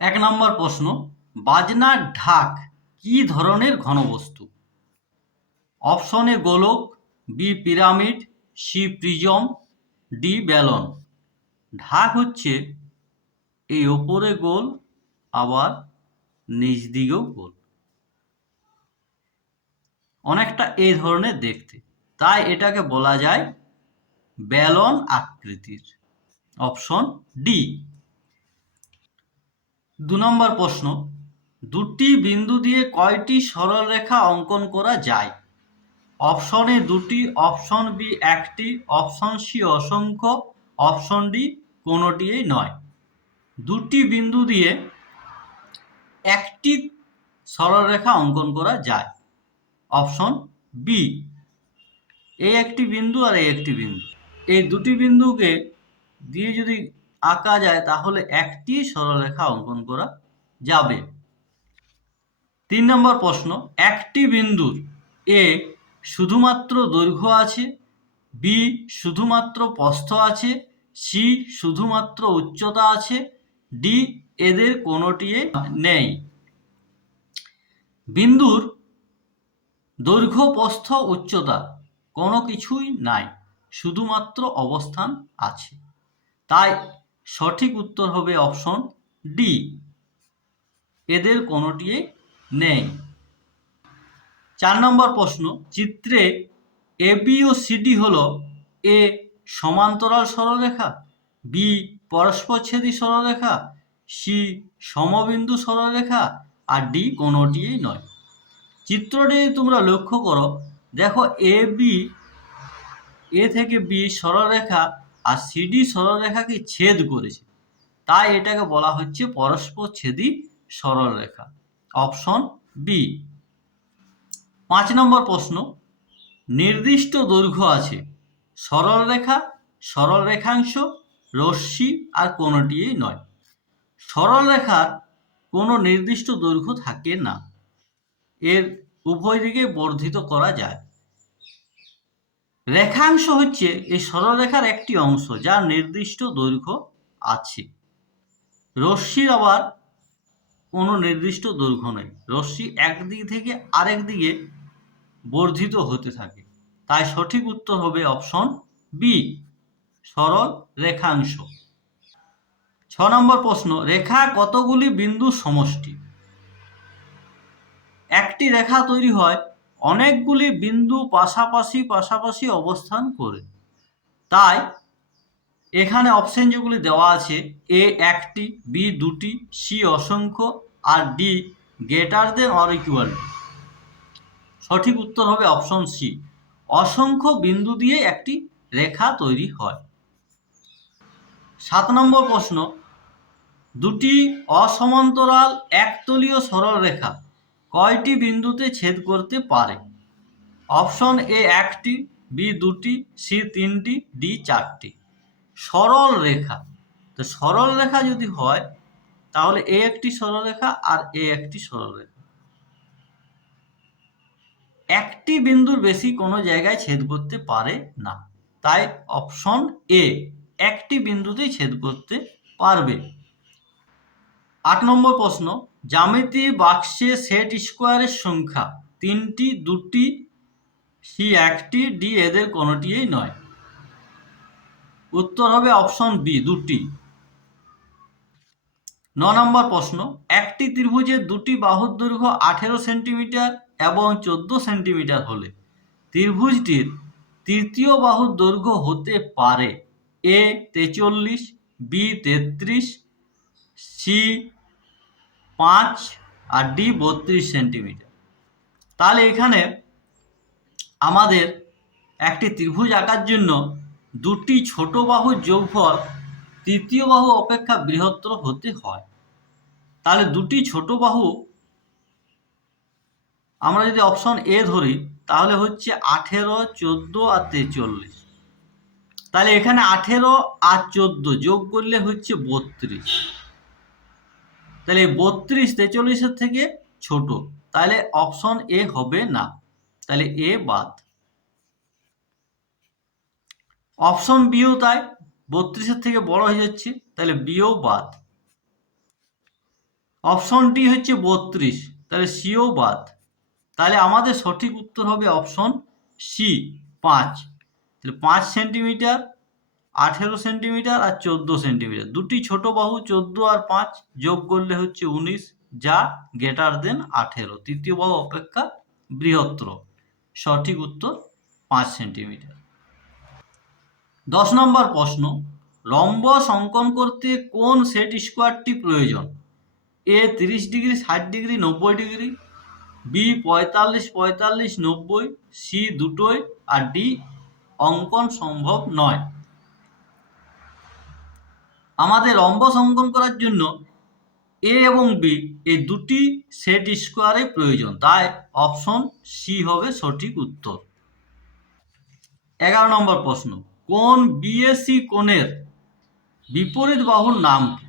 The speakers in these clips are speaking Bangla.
এক নম্বর প্রশ্ন, বাজনার ঢাক কি ধরনের ঘনবস্তু? অপশন এ গোলক, B pyramid, C prism, D ব্যালন। ঢাক হচ্ছে এই ওপরে গোল, আবার নিচ দিকেও গোল, অনেকটা এই ধরনের দেখতে, তাই এটাকে বলা যায় ব্যালন আকৃতির। Option D. ২ নম্বর প্রশ্ন, দুটি বিন্দু দিয়ে কয়টি সরলরেখা অঙ্কন করা যায়? অপশন এ দুটি, অপশন বি একটি, অপশন সি অসংখ্য, অপশন ডি কোনোটিই নয়। দুটি বিন্দু দিয়ে একটি সরলরেখা অঙ্কন করা যায়। অপশন বি, এই একটি বিন্দু আর এই একটি বিন্দু, এই দুটি বিন্দুকে দিয়ে যদি আঁকা যায় তাহলে একটি সরলরেখা অঙ্কন করা যাবে। ৩ নম্বর প্রশ্ন, একটি বিন্দুর এ শুধুমাত্র দৈর্ঘ্য আছে, বি শুধুমাত্র প্রস্থ আছে, সি শুধুমাত্র উচ্চতা আছে, ডি এদের কোনোটিই নেই। বিন্দুর দৈর্ঘ্য, প্রস্থ, উচ্চতা কোনো কিছুই নাই, শুধুমাত্র অবস্থান আছে, তাই সঠিক উত্তর হবে অপশন ডি, এদের কোনোটিই নেই। ৪ নম্বর প্রশ্ন, চিত্রে এবি ও সিডি হল এ সমান্তরাল সরলরেখা, বি পরস্পরচ্ছেদী সরলরেখা, সি সমবিন্দু সরলরেখা, আর ডি কোনোটিই নয়। চিত্রটি তোমরা লক্ষ্য করো, দেখো এ থেকে বি সরলরেখা আর সিডি সরলরেখাকে ছেদ করেছে, তাই এটাকে বলা হচ্ছে পরস্পরচ্ছেদী সরলরেখা। Option B. ৫ নম্বর প্রশ্ন, নির্দিষ্ট দৈর্ঘ্য আছে, সরলরেখা, সরলরেখাংশ, রশ্মি আর কোনোটিই নয়। সরলরেখার কোনো নির্দিষ্ট দৈর্ঘ্য থাকে না, এর উভয় দিকে বর্ধিত করা যায়। রেখাংশ হচ্ছে এই সরলরেখার একটি অংশ যার নির্দিষ্ট দৈর্ঘ্য আছে। রশ্মির আবার কোনো নির্দিষ্ট দৈর্ঘ্য নেই, রশ্মি একদিক থেকে আরেক দিকে বর্ধিত হতে থাকে, তাই সঠিক উত্তর হবে অপশন বি, সরল রেখাংশ। ৬ নম্বর প্রশ্ন, রেখা কতগুলি বিন্দুর সমষ্টি? একটি রেখা তৈরি হয় অনেকগুলি বিন্দু পাশাপাশি অবস্থান করে, তাই এখানে অপশন যেগুলি দেওয়া আছে, এ একটি, বি দুটি, সি অসংখ্য, আর D greater than or equal to. সঠিক উত্তর হবে অপশন সি, অসংখ্য বিন্দু দিয়ে একটি রেখা তৈরি হয়। ৭ নম্বর প্রশ্ন, দুটি অসমান্তরাল একতলীয় সরলরেখা কয়টি বিন্দুতে ছেদ করতে পারে? অপশন এ একটি, বি দুটি, সি তিনটি, ডি চারটি। সরল রেখা, তো সরল রেখা যদি হয় তাহলে এ একটি সরলরেখা আর এ একটি সরলরেখা, একটি বিন্দুর বেশি কোনো জায়গায় ছেদ করতে পারে না, তাই অপশন এ, একটি বিন্দুতেই ছেদ করতে পারবে। ৮ নম্বর প্রশ্ন, জ্যামিতি বাক্সে সেট স্কোয়ারের সংখ্যা তিনটি, দুটি, সি একটি, ডি এদের কোনোটিই নয়। উত্তর হবে অপশন বি, দুটি। ৯ নম্বর প্রশ্ন, একটি ত্রিভুজের দুটি বাহুর দৈর্ঘ্য 18 সেন্টিমিটার এবং 14 সেন্টিমিটার হলে ত্রিভুজটির তৃতীয় বাহুর দৈর্ঘ্য হতে পারে এ 43, বি 33, সি 5 আর ডি 32 সেন্টিমিটার। তাহলে এখানে আমাদের একটি ত্রিভুজ আঁকার জন্য দুটি ছোট বাহুর যোগফল তৃতীয় বাহু অপেক্ষা বৃহত্তর হতে হয়। তাহলে দুটি ছোট বাহু আমরা যদি অপশন এ ধরি তাহলে হচ্ছে 18, 14 আর 43। তাহলে এখানে 18 আর 14 যোগ করলে হচ্ছে 32। তাহলে 32 43-এর থেকে ছোট, তাহলে অপশন এ হবে না, তাহলে এ বাদ। অপশন বিও তাই, 32-এর থেকে বড় হয়ে যাচ্ছে, তাহলে বিও বাদ। অপশন ডি হচ্ছে 32, তাহলে সিও বাদ। তাহলে আমাদের সঠিক উত্তর হবে অপশন সি 5। তাহলে 5 সেন্টিমিটার, 18 সেন্টিমিটার আর 14 সেন্টিমিটার, দুটি ছোট বাহু 14 আর 5 যোগ করলে হচ্ছে 19, যা গ্রেটার দেন 18, তৃতীয় বাহু অপেক্ষা বৃহত্তর। সঠিক উত্তর 5 সেন্টিমিটার। 10 নম্বর প্রশ্ন, রম্বস অঙ্কন করতে কোন সেট স্কোয়ারটি প্রয়োজন? A 30 degree, 60 degree, 90 degree, B 45 45 90, C দুটোই, আর ডি অঙ্কন সম্ভব নয়। আমাদের রম্বস অঙ্কন করার জন্য এ এবং বি এই দুটি সেট স্কোয়ারে প্রয়োজন, তাই অপশন সি হবে সঠিক উত্তর। 11 নম্বর প্রশ্ন, কোন বিএসি কোণের বিপরীত বাহুর নাম কি?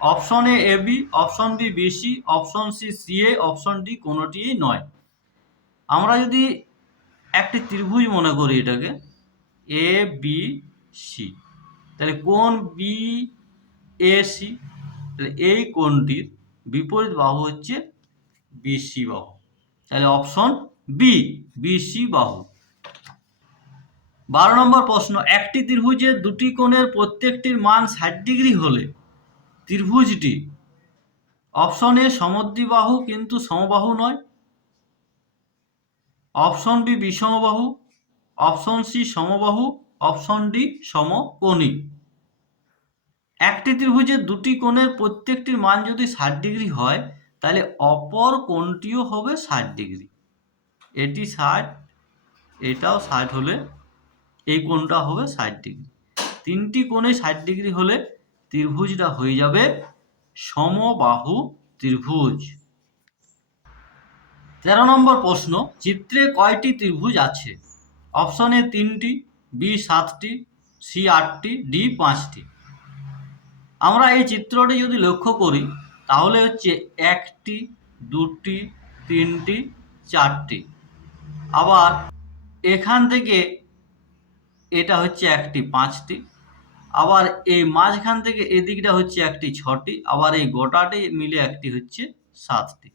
Option A AB, option B BC, option C CA, option D কোনোটিই নয়। আমরা যদি একটি ত্রিভুজ মনে করি এটাকে এ বি সি, তাহলে কোন বি এ সি, তাহলে এই কোণটির বিপরীত বাহু হচ্ছে বিসি বাহু, তাহলে অপশন বি বিসি বাহু। 12 নম্বর প্রশ্ন, একটি ত্রিভুজের দুটি কোণের প্রত্যেকটির মান 60 ডিগ্রি হলে ত্রিভুজটি অপশন এ সমদ্বিবাহু কিন্তু সমবাহু নয়, অপশন বি বিষমবাহু, অপশন সি সমবাহু, অপশন ডি সমকোণী। একটি ত্রিভুজের দুটি কোণের প্রত্যেকটির মান যদি 60 ডিগ্রি হয়, তাহলে অপর কোণটিও হবে 60 ডিগ্রি। এটি 60, এটাও 60 হলে এই কোণটা হবে 60 ডিগ্রি। তিনটি কোণে 60 ডিগ্রি হলে ত্রিভুজটা হয়ে যাবে সমবাহু ত্রিভুজ। 13 নম্বর প্রশ্ন, চিত্রে কয়টি ত্রিভুজ আছে? অপশন এ 3টি, বি 7টি, সি 8টি, ডি 5টি। আমরা এই চিত্রটি যদি লক্ষ্য করি তাহলে হচ্ছে 1টি, 2টি, 3টি, 4টি। আবার এখান থেকে এটা হচ্ছে 1টি, 5টি। আবার এই মাঝখান থেকে এদিকটা হচ্ছে 1টি, 6টি। আবার এই গোটাটি মিলে একটি হচ্ছে 7টি।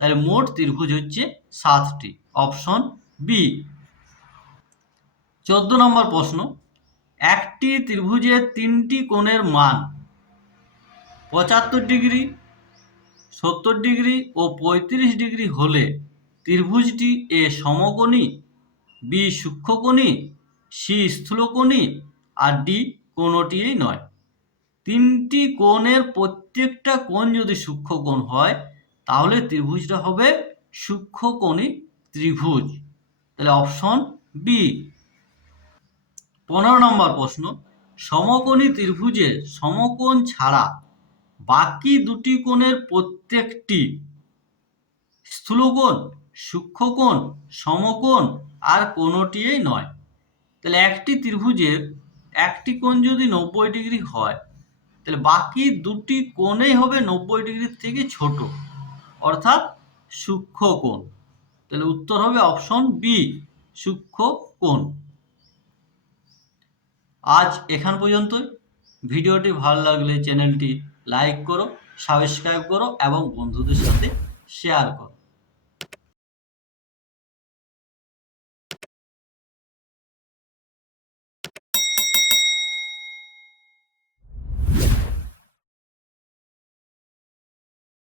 তাহলে মোট ত্রিভুজ হচ্ছে 7টি, অপশন বি। 14 নম্বর প্রশ্ন, একটি ত্রিভুজের 3টি কোণের মান 75 ডিগ্রি, 70 ডিগ্রি ও 35 ডিগ্রি হলে ত্রিভুজটি এ সমকোণী, বি সূক্ষ্মকোণী, সি স্থূলকোণী, আর ডি কোনোটিই নয়। তিনটি কোণের প্রত্যেকটা কোণ যদি সূক্ষ্মকোণ হয় তাহলে ত্রিভুজটা হবে সূক্ষ্মকোণী ত্রিভুজ, তাহলে অপশন বি। 15 নম্বর প্রশ্ন, সমকোণী ত্রিভুজের সমকোণ ছাড়া বাকি দুটি কোণের প্রত্যেকটি স্থূলকোণ, সূক্ষ্মকোণ, সমকোণ আর কোনোটিই নয়। তাহলে একটি ত্রিভুজের একটি কোণ যদি 90 ডিগ্রি হয় তাহলে বাকি দুটি কোণই হবে 90 ডিগ্রির থেকে ছোট, অর্থাৎ সূক্ষ্মকোণ। তাহলে উত্তর হবে অপশন বি সূক্ষ্মকোণ। আজ এখান পর্যন্তই। ভিডিওটি ভালো লাগলে চ্যানেলটি লাইক করো, সাবস্ক্রাইব করো এবং বন্ধুদের সাথে শেয়ার করো।